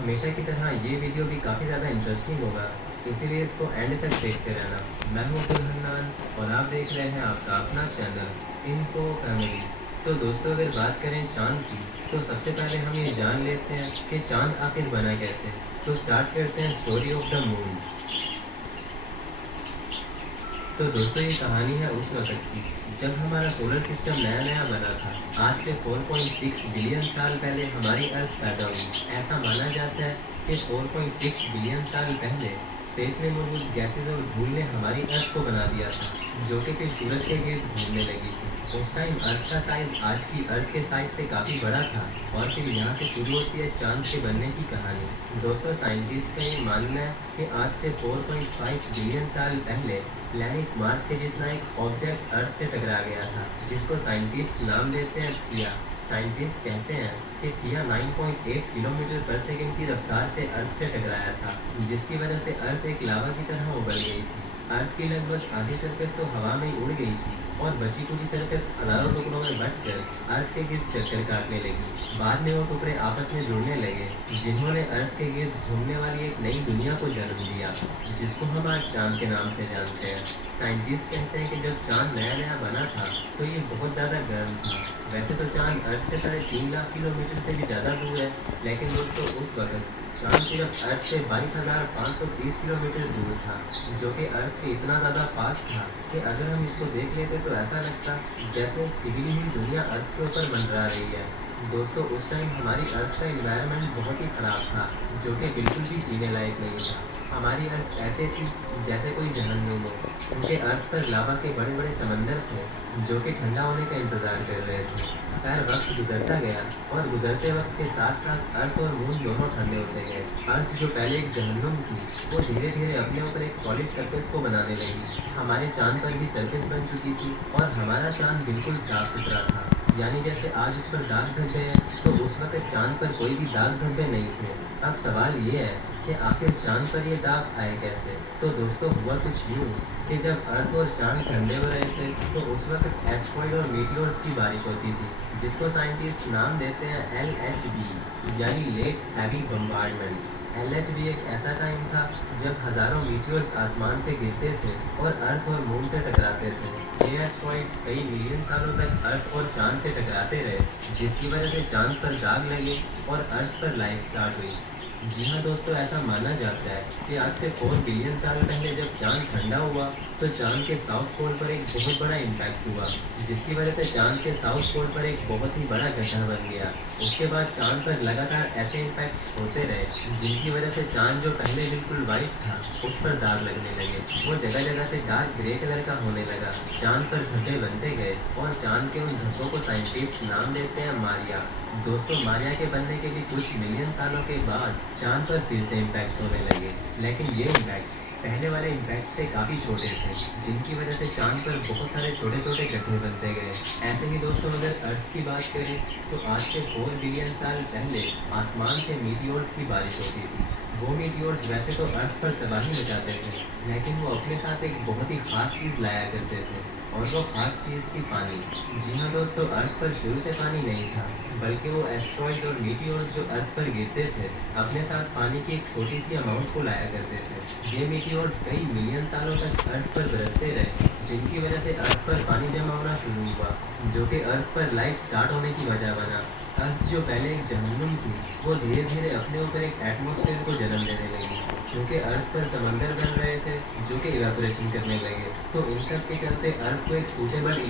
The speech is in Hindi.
हमेशा की तरह ये वीडियो भी काफ़ी ज़्यादा इंटरेस्टिंग होगा, इसीलिए इसको एंड तक देखते रहना। मैं हूँ अब्दुल हन्नान और आप देख रहे हैं आपका अपना चैनल इन्फो फैमिली। तो दोस्तों, अगर बात करें चाँद की, तो सबसे पहले हम ये जान लेते हैं कि चाँद आखिर बना कैसे। तो स्टार्ट करते हैं स्टोरी ऑफ द मून। तो दोस्तों, ये कहानी है उस वक़्त की जब हमारा सोलर सिस्टम नया-नया बना था। आज से 4.6 बिलियन साल पहले हमारी अर्थ पैदा हुई। ऐसा माना जाता है कि 4.6 बिलियन साल पहले स्पेस में मौजूद गैसेस और धूल ने हमारी अर्थ को बना दिया था, जो कि फिर सूरज के गिर्द घूमने लगी थी। उस टाइम अर्थ का साइज़ आज की अर्थ के साइज़ से काफ़ी बड़ा था और फिर यहाँ से शुरू होती है चाँद के बनने की कहानी। दोस्तों, साइंटिस्ट का ये मानना है कि आज से 4.5 बिलियन साल पहले प्लैनेट मार्स के जितना एक ऑब्जेक्ट अर्थ से टकरा गया था, जिसको साइंटिस्ट नाम देते हैं थिया। साइंटिस्ट कहते हैं कि थिया 9.8 किलोमीटर पर सेकंड की रफ्तार से अर्थ से टकराया था, जिसकी वजह से अर्थ एक लावा की तरह उबल गई थी। अर्थ की लगभग आधी सरफेस तो हवा में ही उड़ गई थी और बची कुछ सरफेस हजारों टुकड़ों में बंटकर अर्थ के गिर्द चक्कर काटने लगी। बाद में वो टुकड़े आपस में जुड़ने लगे, जिन्होंने अर्थ के गिर्द घूमने वाली एक नई दुनिया को जन्म दिया, जिसको हम आज चाँद के नाम से जानते हैं। साइंटिस्ट कहते हैं कि जब चाँद नया-नया बना था, तो ये बहुत ज़्यादा गर्म था। वैसे तो चाँद अर्थ से 3.5 लाख किलोमीटर से भी ज़्यादा दूर है, लेकिन दोस्तों उस वक़्त चाँद सिर्फ अर्थ से 22,530 किलोमीटर दूर था, जो कि अर्थ के इतना ज़्यादा पास था कि अगर हम इसको देख लेते तो ऐसा लगता जैसे पिघली हुई दुनिया अर्थ के ऊपर मंडरा रही है। दोस्तों, उस टाइम हमारी अर्थ का एनवायरनमेंट बहुत ही ख़राब था, जो कि बिल्कुल भी जीने लायक नहीं था। हमारी अर्थ ऐसे थी जैसे कोई जहन्नुम हो, क्योंकि अर्थ पर लावा के बड़े बड़े समंदर थे, जो कि ठंडा होने का इंतज़ार कर रहे थे। खैर, वक्त गुजरता गया और गुजरते वक्त के साथ साथ अर्थ और मून दोनों ठंडे होते गए। अर्थ, जो पहले एक जहन्नुम थी, वो धीरे धीरे अपने ऊपर एक सॉलिड सरफेस को बनाने लगी। हमारे चांद पर भी सरफेस बन चुकी थी और हमारा चांद बिल्कुल साफ सुथरा था। यानी जैसे आज उस पर दाग धब्बे हैं, तो उस वक्त चांद पर कोई भी दाग धब्बे नहीं थे। अब सवाल ये है कि आखिर चांद पर ये दाग आए कैसे। तो दोस्तों, हुआ कुछ यूँ कि जब अर्थ और चांद ठंडे हो रहे थे, तो उस वक्त एस्ट्रॉइड और मीटियोर्स की बारिश होती थी, जिसको साइंटिस्ट नाम देते हैं LHB, यानी लेट हैवी बम्बार्डमेंट। LHB एक ऐसा टाइम था जब हज़ारों मीटियोर्स आसमान से गिरते थे और अर्थ और मून से टकराते थे। ये एस्ट्रॉइड्स कई मिलियन सालों तक अर्थ और चांद से टकराते रहे, जिसकी वजह से चांद पर दाग लगे और अर्थ पर लाइफ स्टार्ट हुई। जी हाँ दोस्तों, ऐसा माना जाता है कि आज से 4 बिलियन साल पहले जब चांद ठंडा हुआ, तो चांद के साउथ पोल पर एक बहुत बड़ा इम्पैक्ट हुआ, जिसकी वजह से चांद के साउथ पोल पर एक बहुत ही बड़ा गड्ढा बन गया। उसके बाद चांद पर लगातार ऐसे इम्पैक्ट्स होते रहे, जिनकी वजह से चांद जो पहले बिल्कुल वाइट था, उस पर दाग लगने लगे। वो जगह जगह से डार्क ग्रे कलर का होने लगा। चांद पर धब्बे बनते गए और चांद के उन धब्बों को साइंटिस्ट नाम देते हैं मारिया। दोस्तों, मारिया के बनने के भी कुछ मिलियन सालों के बाद चांद पर फिर से इम्पैक्ट्स होने लगे, लेकिन ये इम्पैक्ट्स पहले वाले इम्पैक्ट्स से काफ़ी छोटे थे, जिनकी वजह से चांद पर बहुत सारे छोटे छोटे गड्ढे बनते गए। ऐसे ही दोस्तों, अगर अर्थ की बात करें, तो आज से 4 बिलियन साल पहले आसमान से मीटियोर्स की बारिश होती थी। वो मीटियोर्स वैसे तो अर्थ पर तबाही मचाते थे, लेकिन वो अपने साथ एक बहुत ही ख़ास चीज़ लाया करते थे, और वो ख़ास चीज़ थी पानी। जी हाँ दोस्तों, अर्थ पर शुरू से पानी नहीं था, बल्कि वो एस्ट्रॉइड्स और मीटियोर्स जो अर्थ पर गिरते थे, अपने साथ पानी की एक छोटी सी अमाउंट को लाया करते थे। ये मीटियोर्स कई मिलियन सालों तक अर्थ पर बरसते रहे, जिनकी वजह से अर्थ पर पानी जमा होना शुरू हुआ, जो कि अर्थ पर लाइफ स्टार्ट होने की वजह बना। अर्थ, जो पहले एक जहन्नुम थी, वो धीरे धीरे अपने ऊपर एक एटमॉस्फेयर को जन्म देने लगी, क्योंकि अर्थ पर समंदर बन रहे थे, जो कि इवेपोरेशन करने लगे। तो इन सब के चलते अर्थ को एक सूटेबल